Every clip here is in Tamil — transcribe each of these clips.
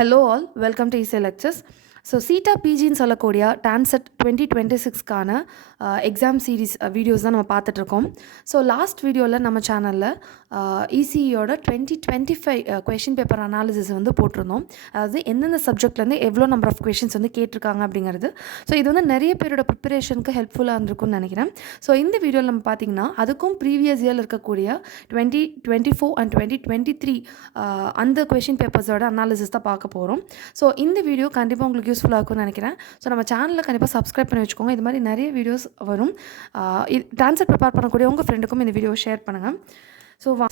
Hello all, welcome to ECA Lectures. So CETA பிஜின்னு சொல்லக்கூடிய டான்செட் 2026க்கான எக்ஸாம் சீரீஸ் வீடியோஸ் தான் நம்ம பார்த்துட்ருக்கோம். ஸோ லாஸ்ட் வீடியோவில் நம்ம சேனலில் இசிஇயோட 2025 கொஷின் பேப்பர் அனாலிசிஸ் வந்து போட்டிருந்தோம். அதாவது எந்தெந்த சப்ஜெக்ட்லேருந்து எவ்வளோ நம்பர் ஆஃப் கொஷின்ஸ் வந்து கேட்டிருக்காங்க அப்படிங்கிறது. ஸோ இது வந்து நிறைய பேரோட ப்ரிப்பரேஷனுக்கு ஹெல்ப்ஃபுல்லாக இருந்திருக்கும்னு நினைக்கிறேன். ஸோ இந்த வீடியோவில் நம்ம பார்த்திங்கன்னா அதுக்கும் ப்ரீவியஸ் இயரில் இருக்கக்கூடிய 2024 அண்ட் 2023 அந்த கொஷின் பேப்பர்ஸோட அனாலிசிஸ் தான் பார்க்க போகிறோம். ஸோ இந்த வீடியோ கண்டிப்பாக உங்களுக்கு யூஸ்ஃபுல்லாக இருக்கும்னு நினைக்கிறேன். ஸோ நம்ம சேனலில் கண்டிப்பாக சப்ஸ்கிரைப் பண்ணி வச்சுக்கோங்க. இது மாதிரி நிறைய வீடியோஸ் வரும். டான்செட் ப்ரிப்பேர் பண்ணக்கூடிய உங்கள் ஃப்ரெண்டுக்கும் இந்த வீடியோ ஷேர் பண்ணுங்கள்.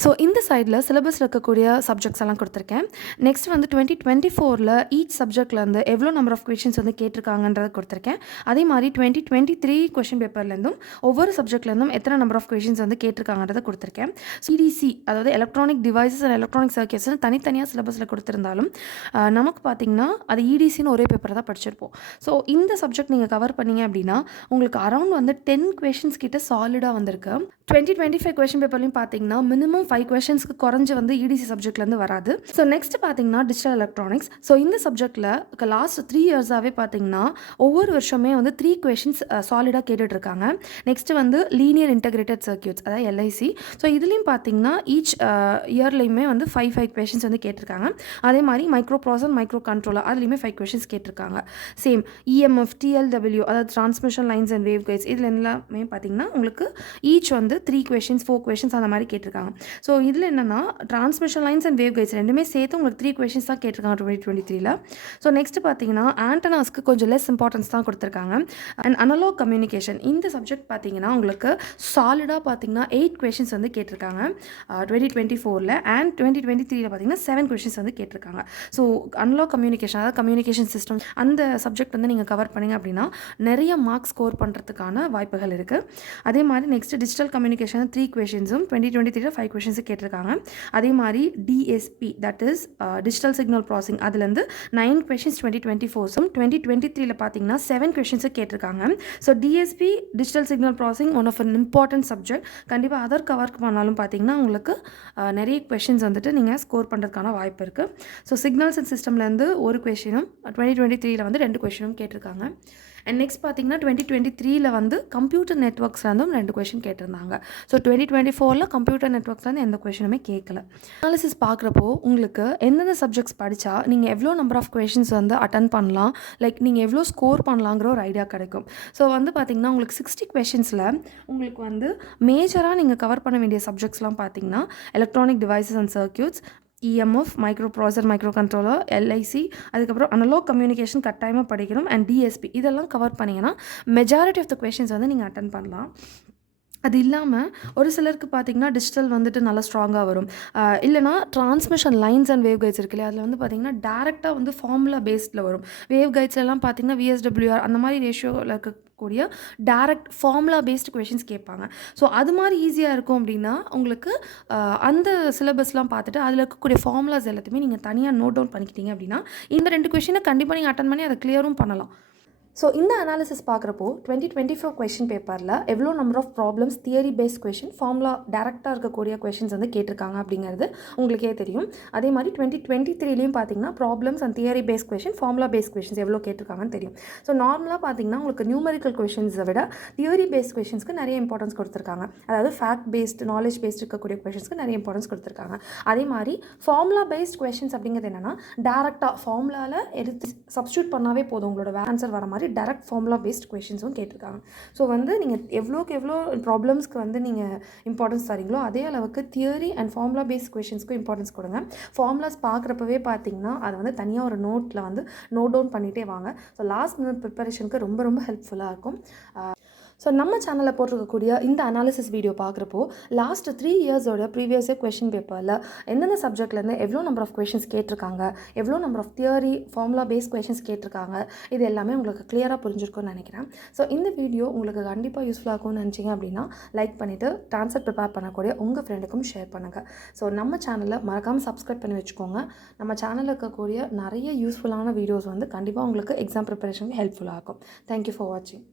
ஸோ இந்த சைடில் சிலபஸில் இருக்கக்கூடிய சப்ஜெக்ட்ஸ் எல்லாம் கொடுத்துருக்கேன். நெக்ஸ்ட் வந்து 2024 ஈச் சப்ஜெக்ட்லேருந்து எவ்வளோ நம்பர் ஆஃப் கொஷின்ஸ் வந்து கேட்டிருக்காங்கன்றதை கொடுத்துருக்கேன். அதே மாதிரி 2023 கொஷின் பேப்பர்லேருந்தும் ஒவ்வொரு சப்ஜெக்ட்லேருந்தும் எத்தனை நம்பர் ஆஃப் கொஷின்ஸ் வந்து கேட்டிருக்காங்கன்றதை கொடுத்துருக்கேன். சிடிசி அதாவது எலக்ட்ரானிக் டிவைசஸ் அண்ட் எலக்ட்ரானிக் சர்க்கியூட்ஸ்னு தனித்தனியாக சிலபஸில் கொடுத்துருந்தாலும் நமக்கு பார்த்திங்கன்னா அது இடிசின்னு ஒரே பேப்பரை தான் படிச்சிருப்போம். ஸோ இந்த சப்ஜெக்ட் நீங்கள் கவர் பண்ணிங்க அப்படின்னா உங்களுக்கு அரௌண்ட் வந்து 10 கொஷின்ஸ் கிட்ட சாலிடாக வந்திருக்கு. 2025 கொஷின் பேப்பர்லையும் பார்த்தீங்கன்னா மினிமம் 5 கொஷின்ஸ்க்கு குறைஞ்சி வந்து இடிசி சப்ஜெக்ட்லேருந்து வராது. ஸோ நெக்ஸ்ட் பார்த்தீங்கன்னா டிஜிட்டல் எலக்ட்ரானிக்ஸ். ஸோ இந்த சப்ஜெக்ட்டில் லாஸ்ட் 3 இயர்ஸாகவே பார்த்தீங்கன்னா ஒவ்வொரு வருஷமே வந்து 3 கொஷின்ஸ் சாலிடாக கேட்டுட்ருக்காங்க. நெக்ஸ்ட் வந்து லீனியர் இன்டகிரேட்டட் சர்க்கியூட்ஸ் அதாவது எல்ஐசி. ஸோ இதுலேயும் பார்த்தீங்கன்னா ஈச் இயர்லேயுமே வந்து 5 கொஷின்ஸ் வந்து கேட்டிருக்காங்க. அதே மாதிரி மைக்ரோ ப்ராசர் மைக்ரோ கண்ட்ரோலர் அதுலேயுமே 5 கொஷின்ஸ் கேட்டிருக்காங்க. சேம் இஎம்எஃப் டிஎல்டபிள்யூ அதாவது transmission lines and wave guides இதில் எல்லாமே பார்த்தீங்கன்னா உங்களுக்கு ஈச் வந்து 3 கொஷின்ஸ் 4 கொஷின்ஸ் அந்த மாதிரி கேட்டிருக்காங்க. ஸோ இதில் என்னென்னா transmission lines and wave guides ரெண்டுமே சேர்த்து உங்களுக்கு 3 கொஷின்ஸ் தான் கேட்டிருக்காங்க 2023. ஸோ நெக்ஸ்ட் பார்த்தீங்கன்னா ஆண்டனாஸ்க்கு கொஞ்சம் லெஸ் இம்பார்ட்டன்ஸ் தான் கொடுத்துருக்காங்க. அண்ட் அனலாக் கம்யூனிகேஷன் இந்த சப்ஜெக்ட் பார்த்தீங்கன்னா உங்களுக்கு சாலிடாக பார்த்தீங்கன்னா 8 கொஷின்ஸ் வந்து கேட்டிருக்காங்க 2024 அண்ட் 2023 பார்த்தீங்கன்னா 7 கொஷின்ஸ் வந்து கேட்டிருக்காங்க. ஸோ அனலாக் கம்யூனிகேஷன் அதாவது கம்யூனிகேஷன் சிஸ்டம் அந்த சப்ஜெக்ட் வந்து நீங்கள் கவர் பண்ணிங்க அப்படின்னா நிறைய மார்க்ஸ் ஸ்கோர் பண்ணுறதுக்கான வாய்ப்புகள் இருக்குது. அதே மாதிரி நெக்ஸ்ட் டிஜிட்டல் கம்யூனிகேஷன் 3 கொஷின்ஸும் 2023 5 கொஷின்ஸ் கேட்டிருக்காங்க. அதே மாதிரி DSP that is digital signal processing அதுலேருந்து 9 கொஷின்ஸ் 2024 2023 பார்த்தீங்கன்னா 7 கொஷின்ஸு கேட்டிருக்காங்க. So DSP digital signal processing one of an important subject. கண்டிப்பாக அதர் கவர் பண்ணாலும் பார்த்தீங்கன்னா உங்களுக்கு நிறைய கொஷின்ஸ் வந்துட்டு நீங்கள் ஸ்கோர் பண்ணுறதுக்கான வாய்ப்பு இருக்குது. ஸோ சிக்னல்ஸ் அண்ட் சிஸ்டம்லேருந்து ஒரு கொஷினும் 2023 வந்து 2 கொஷினும் கேட்டிருக்காங்க. அண்ட் நெக்ஸ்ட் பார்த்தீங்கன்னா 2023 வந்து கம்ப்யூட்டர் நெட்ஒர்க்ஸ்லேருந்தும் 2 கொஷின் கேட்டிருந்தாங்க. ஸோ 2024 கம்ப்யூட்டர் நெட்ஒர்க்ஸ்லேருந்து எந்த கொஷினுமே கேட்கல. அனாலிசிஸ் பார்க்குறப்போ உங்களுக்கு எந்தெந்த சப்ஜெக்ட்ஸ் படித்தா நீங்கள் எவ்வளோ நம்பர் ஆஃப் கொஷின்ஸ் வந்து அட்டன் பண்ணலாம், லைக் நீங்கள் எவ்வளோ ஸ்கோர் பண்ணலாங்கிற ஒரு ஐடியா கிடைக்கும். ஸோ வந்து பார்த்திங்கன்னா உங்களுக்கு 60 கொஷின்ஸில் உங்களுக்கு வந்து மேஜராக நீங்கள் கவர் பண்ண வேண்டிய சப்ஜெக்ட்ஸ்லாம் பார்த்தீங்கன்னா electronic devices and circuits, EMF micro ப்ராசர் மைக்ரோ கண்ட்ரோலர், எல்ஐசி, அதுக்கப்புறம் அனலாக் கம்யூனிகேஷன் கட்டாயமாக படிக்கணும் அண்ட் டிஎஸ்பி இதெல்லாம் கவர் பண்ணிங்கன்னா மெஜாரிட்டி ஆஃப் த கொஷின்ஸ் வந்து நீங்கள் அட்டன் பண்ணலாம். அது இல்லாமல் ஒரு சிலருக்கு பார்த்திங்கன்னா டிஜிட்டல் வந்துட்டு நல்லா ஸ்ட்ராங்காக வரும். இல்லைனா transmission lines and wave guides இருக்குல்லையா அதில் வந்து பார்த்திங்கன்னா டேரெக்டாக வந்து ஃபார்முலா பேஸ்டில் வரும். வேவ் கைட்ஸ்லாம் பார்த்திங்கன்னா விஎஸ்டபிள்யூஆர் அந்த மாதிரி ரேஷியோவில் இருக்கக்கூடிய டேரக்ட் ஃபார்முலா பேஸ்டு கொஷின்ஸ் கேட்பாங்க. ஸோ அது மாதிரி ஈஸியாக இருக்கும் அப்படின்னா உங்களுக்கு அந்த சிலபஸ்லாம் பார்த்துட்டு அதில் இருக்கக்கூடிய ஃபார்முலாஸ் எல்லாத்தையுமே நீங்கள் தனியாக நோட் டவுன் பண்ணிக்கிட்டீங்க அப்படின்னா இந்த 2 கொஷினை கண்டிப்பாக நீங்கள் அட்டன் பண்ணி அதை கிளியரும் பண்ணலாம். ஸோ இந்த அனாலிசிஸ் பார்க்குறப்போ 2024 கொஷின் பேப்பரில் எவ்வளோ number of problems theory based question formula டேரெக்டாக இருக்கக்கூடிய கொஷின்ஸ் வந்து கேட்டிருக்காங்க அப்படிங்கிறது உங்களுக்கே தெரியும். அதே மாதிரி 2023 பார்த்தீங்கன்னா problems and theory based question formula based questions எவ்வளோ கேட்டிருக்காங்கன்னு தெரியும். ஸோ நார்மலாக பார்த்தீங்கன்னா உங்களுக்கு நியூமரிக்கல் கொஷின்ஸை விட தியரி பேஸ்ட் கொஷின்ஸ்க்கு நிறைய இம்பார்ட்டன்ஸ் கொடுத்துருக்காங்க. அதாவது ஃபேக்ட் பேஸ்ட் நாலேஜ் பேஸ்ட் இருக்கக்கூடிய கொஷின்ஸ்க்கு நிறைய இம்பார்ட்டன்ஸ் கொடுத்துருக்காங்க. அதே மாதிரி ஃபார்முலா பேஸ்ட் கொஷின்ஸ் அப்படிங்கிறது என்னென்னா டேரெக்டாக ஃபார்முலாவில் எடுத்து சப்ஸ்டியூட் பண்ணாவே போதும் உங்களோட ஆன்சர் வர மாதிரி டைரக்ட் ஃபார்முலா பேஸ்ட் கொஷின்ஸும் கேட்டிருக்காங்க. ஸோ வந்து நீங்கள் எவ்வளோக்கு எவ்வளோ ப்ராப்ளம்ஸ்க்கு வந்து நீங்கள் இம்பார்ட்டன்ஸ் தரீங்களோ அதே அளவுக்கு தியரி அண்ட் ஃபார்முலா பேஸ்ட் கொஷின்ஸ்க்கும் இம்பார்ட்டன்ஸ் கொடுங்க. ஃபார்முலாஸ் பார்க்குறப்பவே பார்த்தீங்கன்னா அதை வந்து தனியாக ஒரு நோட்டில் வந்து நோட் டவுன் பண்ணிகிட்டே வாங்க. ஸோ லாஸ்ட் மினிட் ப்ரிப்பரேஷனுக்கு ரொம்ப ரொம்ப ஹெல்ப்ஃபுல்லாக இருக்கும். ஸோ நம்ம சேனலில் போட்டிருக்கக்கூடிய இந்த அனாலிசிஸ் வீடியோ பார்க்குறப்போ லாஸ்ட் 3 இயர்ஸோட ப்ரீவியஸ் கொஷின் பேப்பரில் எந்தெந்த சப்ஜெக்ட்லேருந்து எவ்வளோ நம்பர் ஆஃப் கொஷின்ஸ் கேட்டிருக்காங்க, எவ்வளோ number of theory formula based questions கேட்டிருக்காங்க, இது எல்லாமே உங்களுக்கு கிளியராக புரிஞ்சிருக்கும்னு நினைக்கிறேன். ஸோ இந்த வீடியோ உங்களுக்கு கண்டிப்பாக யூஸ்ஃபுல்லாக இருக்கும்னு நினச்சிங்க அப்படின்னா லைக் பண்ணிவிட்டு டான்செட் ப்ரிப்பேர் பண்ணக்கூடிய உங்கள் ஃப்ரெண்டுக்கும் ஷேர் பண்ணுங்கள். ஸோ நம்ம சேனலில் மறக்காமல் சப்ஸ்கிரைப் பண்ணி வச்சுக்கோங்க. நம்ம சேனலில் இருக்கக்கூடிய நிறைய யூஸ்ஃபுல்லான வீடியோஸ் வந்து கண்டிப்பாக உங்களுக்கு எக்ஸாம் ப்ரிப்பரேஷனுக்கு ஹெல்ப்ஃபுல்லாக இருக்கும். தேங்க்யூ ஃபார் வாட்சிங்.